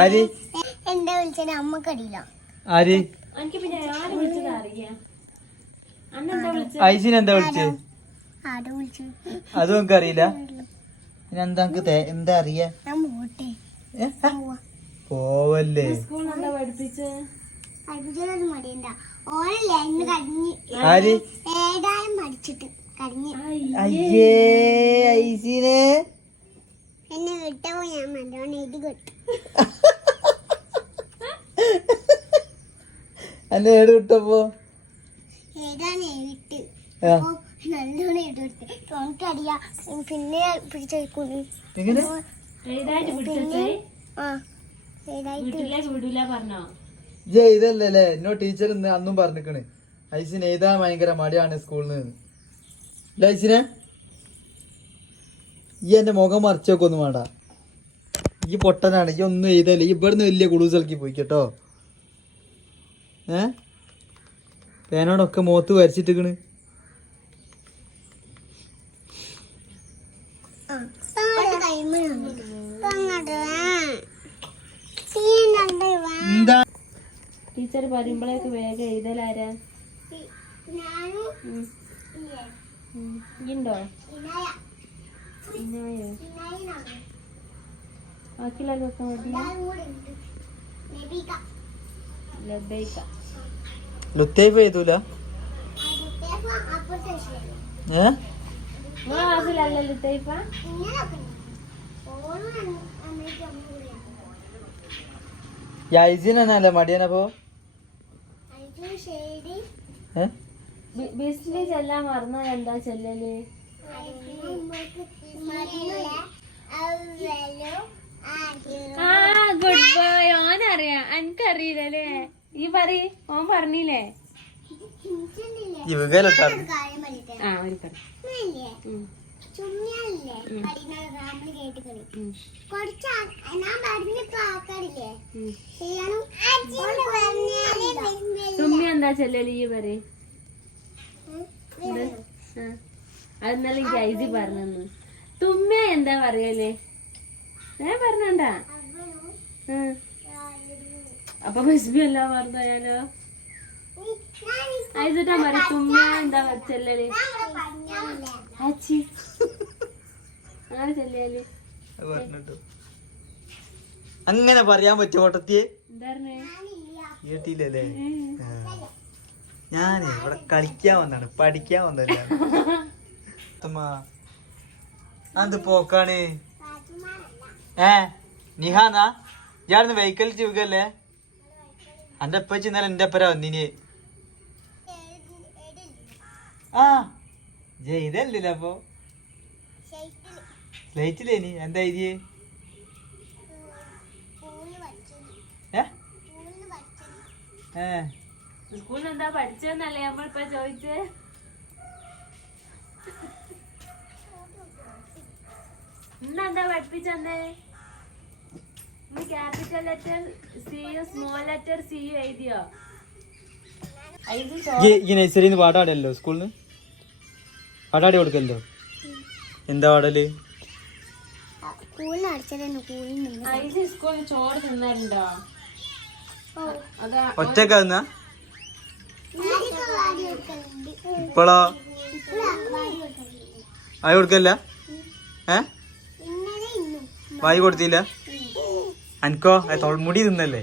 ആര്? എന്താ വിളിച്ചത് അമ്മക്കറിയില്ല ആര്? എനിക്ക് പിന്നെ ആര് വിളിച്ചത് അറിയാം? അന്നെന്താ വിളിച്ചത്? ഐസിന് എന്താ വിളിച്ചത്? ആരും വിളിച്ചു. അതും എനിക്ക് അറിയില്ല. പിന്നെ എന്താ എന്താ അറിയാ? പോവല്ലേ? ആര്? അയ്യേ ഐസിനെ. എഴുതി ഏട് വിട്ടപ്പോ? പിന്നെ പിടിച്ചേക്കുന്നു എങ്ങനെ? ഏതായിട്ട് വിട്ടേ ആ ഏതായിട്ട്? വീട്ടിലേക്ക് വിടൂല പറഞ്ഞോ? ജെ ഇതല്ലേ എന്നോ ടീച്ചർ ഇന്ന് അന്നും പറഞ്ഞിക്കണ്. ഐസിന് എഴുതാൻ ഭയങ്കര മടിയാണ് സ്കൂളിൽ നിന്ന് ഐസിനെ? ഈ എന്റെ മുഖം മറിച്ചൊക്കെ ഒന്നും വേണ്ട. ഈ പൊട്ടനാണ്. ഈ ഒന്നും എഴുതല്ല ഈ ഇവിടുന്ന് വലിയ കുളൂസൽക്കി പോയി കേട്ടോ ഏ? പേനോടൊക്കെ മുഖത്ത് വരച്ചിട്ടിക്കണ് എന്താ? ടീച്ചർ പറയുമ്പോഴേക്ക് വേഗം എഴുതലാരാ ഉണ്ടോ ഉം. എഴുതൂല ക്ലാസ്സിലല്ലല്ലോ തേപ്പ ഈ ഐസിനല്ലേ മടിയനപ്പോ ബിസ്ലി ചെല്ലാൻ മറന്നാൽ എന്താ ചെല്ലല്? ആ ഗുഡ് ബോയ് ഓൻ അറിയാം എനിക്കറിയില്ലല്ലേ ഈ പറ ഓൻ പറഞ്ഞില്ലേ? ആ ഒരു പറ തുമ്മി എന്താ ചെല്ലല് ഈ പറ അതെന്നാലും എനിക്ക് ഐസി പറഞ്ഞു തുമ്മ എന്താ പറയൽ? ഞാൻ പറഞ്ഞണ്ടാ. അപ്പൊ ബസ്ബി അല്ല പറഞ്ഞാലോ? ഐസിട്ടാ പറ തുമ്മിയ എന്താ ചെല്ലല് അച്ചി അങ്ങനെ ചെല്ലല് അങ്ങനെ പറയാൻ പറ്റുമോ ഓട്ടത്തിയെ? കേട്ടില്ലല്ലേ? ഞാൻ ഇവിടെ കളിക്കാൻ വന്നാണ് പഠിക്കാൻ വന്നല്ലേ അത് പോക്കാണ്. ഏ നിഹാന്നാ ഇയാളിന്ന് വെഹിക്കൽ ചെയ്യുകയല്ലേ അന്റെ അപ്പച്ചി ഇന്നലെ എന്റെ അപ്പര വന്നിനി. ആ ജയ്തല്ലേ അപ്പൊ? സ്ലേറ്റിലേനി. എന്താ എഴുതിയേ? സ്കൂളിൽ എന്താ പഠിച്ചതെന്നല്ലേ നമ്മളിപ്പോ ചോദിച്ചേ? ഇന്നെന്താ പഠിപ്പിച്ചെന്നേ? ഇന്ന് capital letter C small letter C U എഴുതിയോ ഈ- ഈ നഴ്സറിന്ന് പാടാടല്ലോ സ്കൂളിന്ന് പാടാടി കൊടുക്കല്ലോ. എന്താ പാടൽ? ഒറ്റക്കാന്ന ഇപ്പളോ? ആയി കൊടുക്കല്ല ഏ? ഇന്നലെ ഇന്നും. വായി കൊടുത്തില്ല? അനക്കോ അത് തൊൾമുടി തിന്നല്ലേ?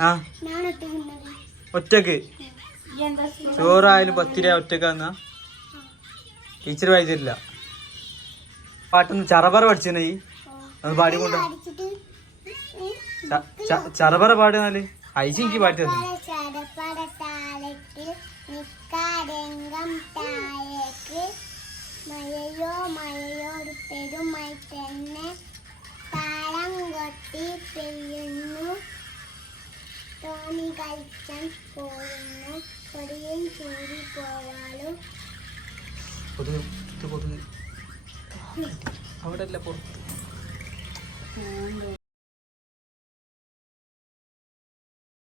ആ. ഒറ്റയ്ക്ക്? ചോറായാലും പത്തിര ഒറ്റക്കാന്ന ടീച്ചർ വായിച്ചില്ല പാട്ടൊന്ന് ചറപറ പഠിച്ചേ ഈ. ഒന്ന് പാടി കൊണ്ട. ചറപറ പാടുന്നാൽ ഐസി എനിക്ക് പാട്ട് തന്നെ. മഴയോ മഴയോ ഒരു പെരുമഴ തന്നെ താളം കൊട്ടി പെയ്യുന്നു. തോണി കഴിക്കാൻ പോകുന്നു. കൊടിയും ചൂടി പോവാളും. അവിടെ അല്ല പുറത്ത്